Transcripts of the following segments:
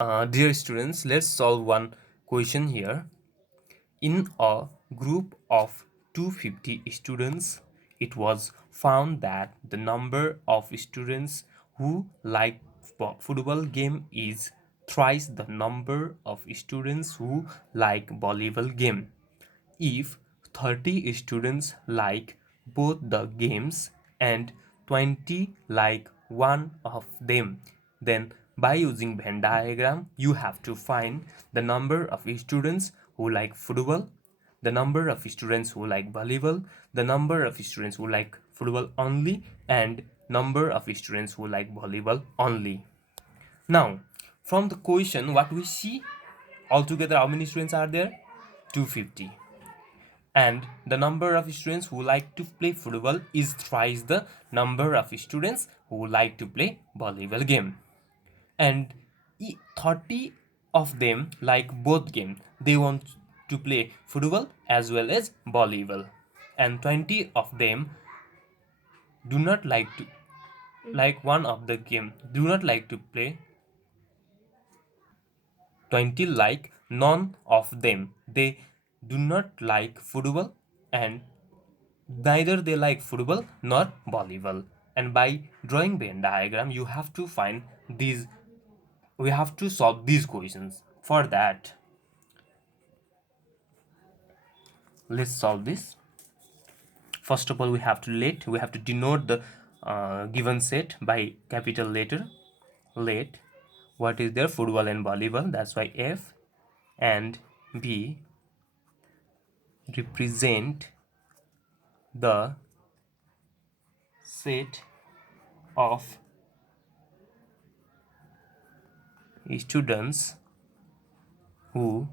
Dear students, let's solve one question here. In a group of 250 students, it was found that the number of students who like football game is thrice the number of students who like volleyball game. If 30 students like both the games and 20 like one of them, then by using Venn diagram, you have to find the number of students who like football, the number of students who like volleyball, the number of students who like football only, and number of students who like volleyball only. Now, from the question, what we see altogether, how many students are there? 250, and the number of students who like to play football is thrice the number of students who like to play volleyball game, and 30 of them like both game, they want to play football as well as volleyball, and 20 of them do not like to like one of the game, do not like to play. 20 like none of them, they do not like football, and neither they like football nor volleyball. And by drawing Venn diagram, you have to find these, we have to solve these questions. For that, let's solve this. First of all, we have to denote the given set by capital letter. Let, what is there? Football and volleyball, that's why F, and B represent the set of students who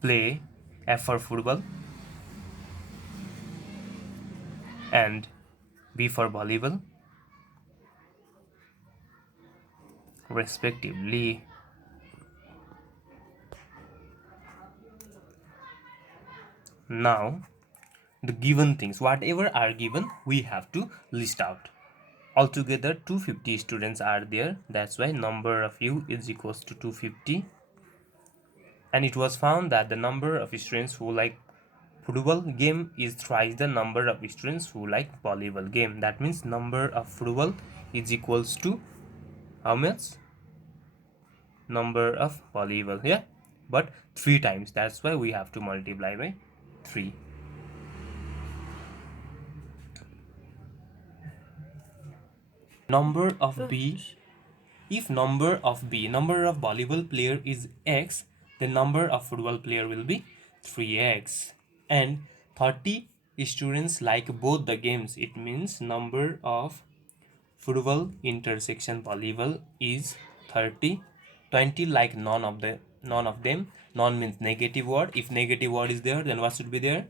play, F for football and B for volleyball respectively. Now the given things, whatever are given, we have to list out. Altogether 250 students are there, that's why number of u is equals to 250. And it was found that the number of students who like football game is thrice the number of students who like volleyball game. That means number of football is equals to how much? Number of volleyball, yeah, but 3 times, that's why we have to multiply by 3. Number of b, if number of b, number of volleyball player is x, the number of football player will be 3x. And 30 students like both the games, it means number of football intersection volleyball is 30. 20 like none of them, none means negative word, if negative word is there, then what should be there?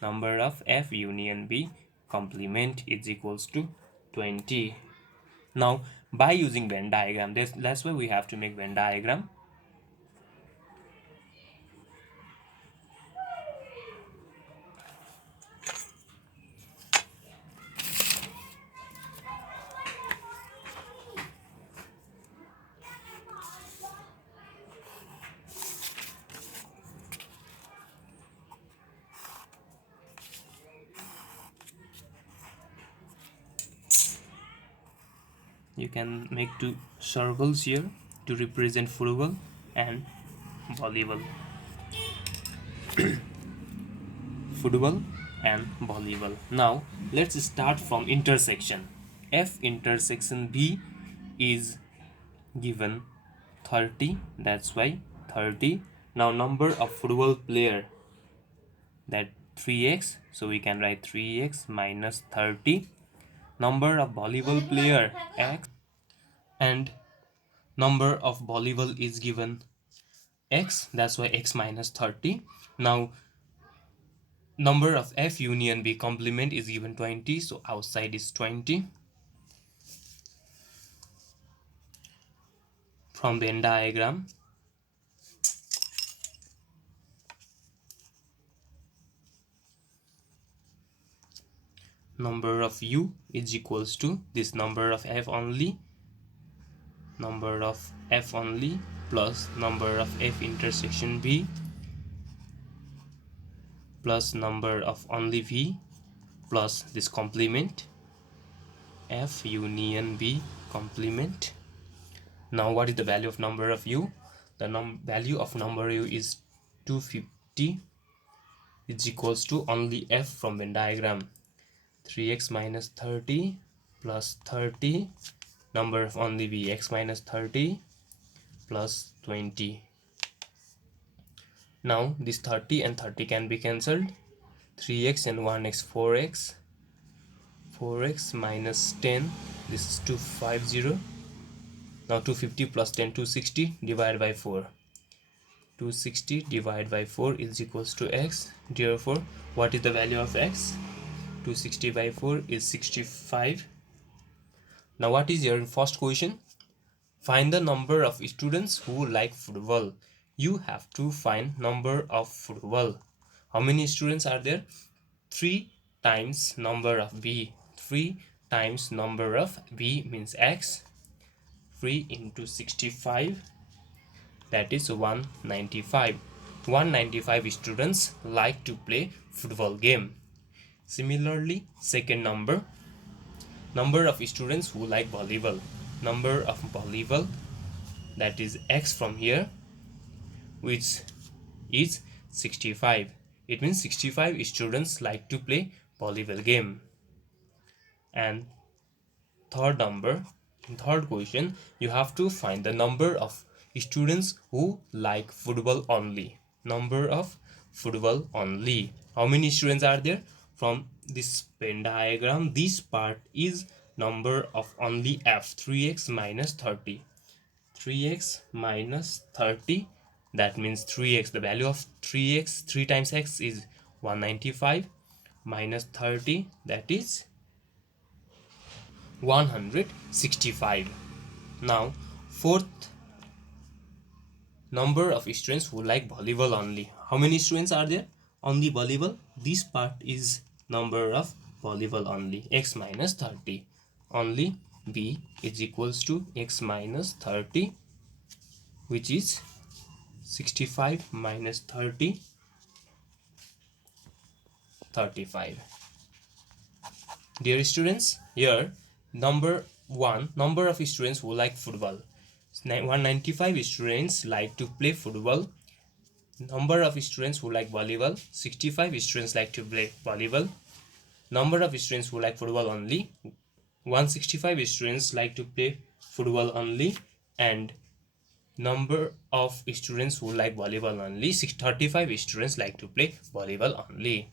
Number of F union B complement is equals to 20. Now by using Venn diagram, that's why we have to make Venn diagram. You can make 2 circles here to represent football and volleyball. Football and volleyball. Now let's start from intersection. F intersection B is given 30, that's why 30. Now number of football player, that 3x, so we can write 3x minus 30. Number of volleyball player x, and number of volleyball is given x, that's why x minus 30. Now number of F union B complement is given 20, so outside is 20. From Venn diagram, number of U is equals to this number of F only, number of F only plus number of F intersection V plus number of only V plus this complement F union V complement. Now what is the value of number of U? The value of number U is 250 is equals to only F from Venn diagram 3x minus 30 plus 30 number of only V x minus 30 plus 20. Now this 30 and 30 can be cancelled. 3x and 1x 4x 4x minus 10, this is 250. Now 250 plus 10 260 divided by 4. 260 divided by 4 is equals to x. Therefore what is the value of x? 260 by 4 is 65. Now what is your first question? Find the number of students who like football. You have to find number of football. How many students are there? 3 times number of V. 3 times number of V means x. 3 into 65, that is 195. 195 students like to play football game. Similarly, second number of students who like volleyball. Number of volleyball, that is x from here, which is 65. It means 65 students like to play volleyball game. And third number, in third question, you have to find the number of students who like football only. Number of football only. How many students are there? From this Venn diagram, this part is number of only F, 3x minus 30. 3x minus 30, that means 3x, the value of 3x, 3 times x is 195 minus 30, that is 165. Now fourth number of students who like volleyball only. How many students are there? Only volleyball. This part is number of volleyball only, x minus 30. Only V is equals to x minus 30, which is 65 minus 30, 35. Dear students, here number of students who like football. 195 students like to play football. Number of students who like volleyball, 65 students like to play volleyball. Number of students who like football only, 165 students like to play football only. And number of students who like volleyball only, 35 students like to play volleyball only.